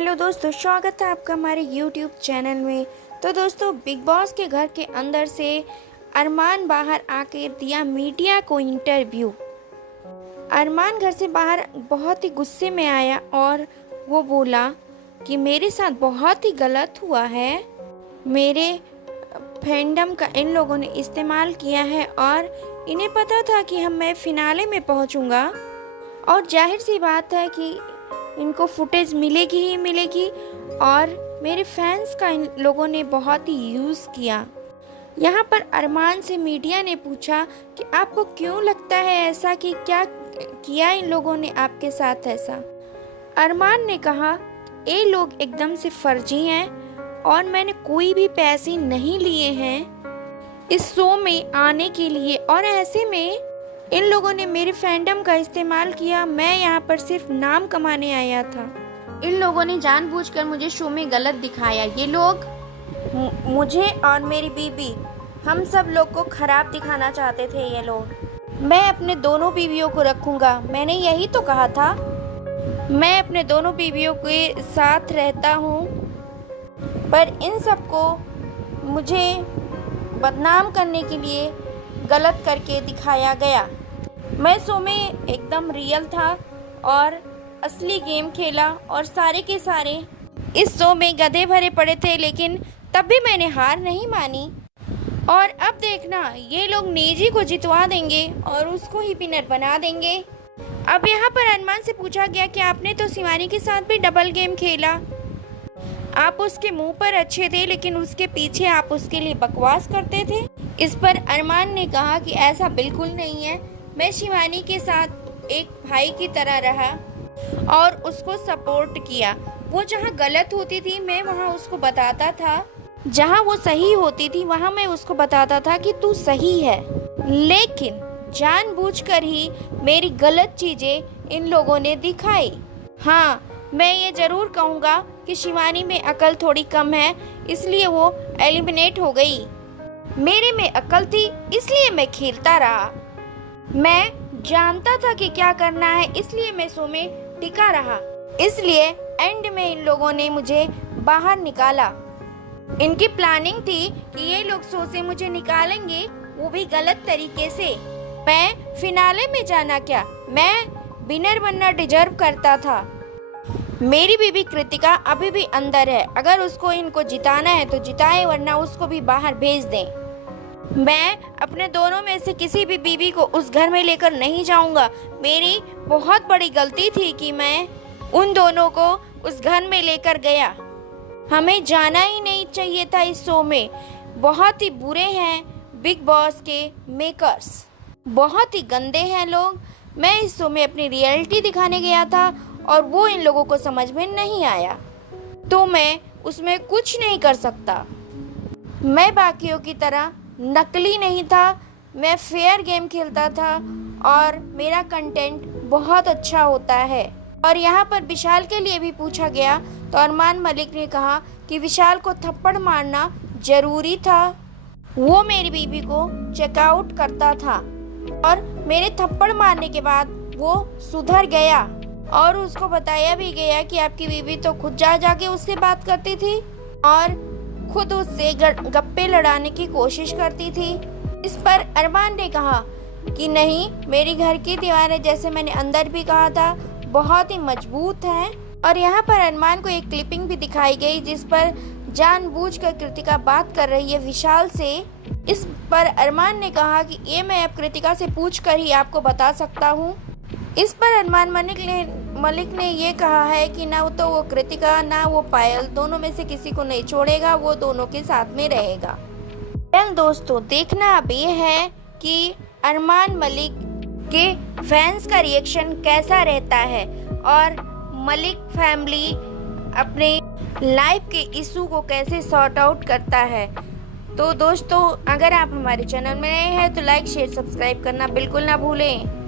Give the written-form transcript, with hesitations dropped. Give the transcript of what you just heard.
Hello दोस्तों, स्वागत है आपका हमारे यूट्यूब चैनल में। तो दोस्तों, बिग बॉस के घर के अंदर से अरमान बाहर आकर दिया मीडिया को इंटरव्यू। अरमान घर से बाहर बहुत ही गुस्से में आया और वो बोला कि मेरे साथ बहुत ही गलत हुआ है। मेरे फैंडम का इन लोगों ने इस्तेमाल किया है और इन्हें पता था कि मैं फिनाले में पहुंचूंगा और जाहिर सी बात है कि इनको फुटेज मिलेगी ही मिलेगी। और मेरे फैंस का इन लोगों ने बहुत ही यूज़ किया। यहाँ पर अरमान से मीडिया ने पूछा कि आपको क्यों लगता है ऐसा, कि क्या किया इन लोगों ने आपके साथ ऐसा। अरमान ने कहा ये लोग एकदम से फर्जी हैं और मैंने कोई भी पैसे नहीं लिए हैं इस शो में आने के लिए, और ऐसे में इन लोगों ने मेरे फैंडम का इस्तेमाल किया। मैं यहाँ पर सिर्फ नाम कमाने आया था। इन लोगों ने जानबूझकर मुझे शो में गलत दिखाया। ये लोग मुझे और मेरी बीबी, हम सब लोग को खराब दिखाना चाहते थे ये लोग। मैं अपने दोनों बीवियों को रखूँगा, मैंने यही तो कहा था। मैं अपने दोनों बीवियों के साथ रहता हूँ, पर इन सबको मुझे बदनाम करने के लिए गलत करके दिखाया गया। मैं शो में एकदम रियल था और असली गेम खेला और सारे के सारे इस शो में गधे भरे पड़े थे, लेकिन तब भी मैंने हार नहीं मानी। और अब देखना, ये लोग नेजी को जितवा देंगे और उसको ही विनर बना देंगे। अब यहाँ पर अरमान से पूछा गया कि आपने तो शिवानी के साथ भी डबल गेम खेला। आप उसके मुंह पर अच्छे थे, लेकिन उसके पीछे आप उसके लिए बकवास करते थे। इस पर अरमान ने कहा कि ऐसा बिल्कुल नहीं है। मैं शिवानी के साथ एक भाई की तरह रहा और उसको सपोर्ट किया। वो जहाँ गलत होती थी मैं वहाँ उसको बताता था, जहाँ वो सही होती थी वहाँ मैं उसको बताता था कि तू सही है। लेकिन जानबूझकर ही मेरी गलत चीज़ें इन लोगों ने दिखाई। हाँ, मैं ये ज़रूर कहूँगा कि शिवानी में अकल थोड़ी कम है, इसलिए वो एलिमिनेट हो गई। मेरे में अकल थी, इसलिए मैं खेलता रहा। मैं जानता था कि क्या करना है, इसलिए मैं शो में टिका रहा। इसलिए एंड में इन लोगों ने मुझे बाहर निकाला। इनकी प्लानिंग थी कि ये लोग शो से मुझे निकालेंगे, वो भी गलत तरीके से। मैं फिनाले में जाना क्या, मैं विनर बनना डिजर्व करता था। मेरी बीबी कृतिका अभी भी अंदर है, अगर उसको इनको जिताना है तो जिताएं, वरना उसको भी बाहर भेज दें। मैं अपने दोनों में से किसी भी बीबी को उस घर में लेकर नहीं जाऊंगा। मेरी बहुत बड़ी गलती थी कि मैं उन दोनों को उस घर में लेकर गया। हमें जाना ही नहीं चाहिए था इस शो में। बहुत ही बुरे हैं बिग बॉस के मेकर्स, बहुत ही गंदे हैं लोग। मैं इस शो में अपनी रियलिटी दिखाने गया था और वो इन लोगों को समझ में नहीं आया, तो मैं उसमें कुछ नहीं कर सकता। मैं बाकियों की तरह नकली नहीं था, मैं फेयर गेम खेलता था और मेरा कंटेंट बहुत अच्छा होता है। और यहाँ पर विशाल के लिए भी पूछा गया तो अरमान मलिक ने कहा कि विशाल को थप्पड़ मारना ज़रूरी था। वो मेरी बीबी को चेकआउट करता था और मेरे थप्पड़ मारने के बाद वो सुधर गया और उसको बताया भी गया कि आपकी बीबी तो खुद जाके उससे बात करती थी और खुद उससे गप्पे लड़ाने की कोशिश करती थी। इस पर अरमान ने कहा कि नहीं, मेरी घर की दीवारें, जैसे मैंने अंदर भी कहा था, बहुत ही मजबूत हैं। और यहाँ पर अरमान को एक क्लिपिंग भी दिखाई गई जिस पर जानबूझकर कृतिका बात कर रही है विशाल से। इस पर अरमान ने कहा कि ये मैं अब कृतिका से पूछ कर ही आपको बता सकता हूँ। इस पर अरमान मलिक ने ये कहा है कि ना तो वो कृतिका ना वो पायल, दोनों में से किसी को नहीं छोड़ेगा, वो दोनों के साथ में रहेगा। दोस्तों, देखना अब ये है कि अरमान मलिक के फैंस का रिएक्शन कैसा रहता है और मलिक फैमिली अपने लाइफ के इशू को कैसे सॉर्ट आउट करता है। तो दोस्तों, अगर आप हमारे चैनल में नए हैं तो लाइक शेयर सब्सक्राइब करना बिल्कुल ना भूलें।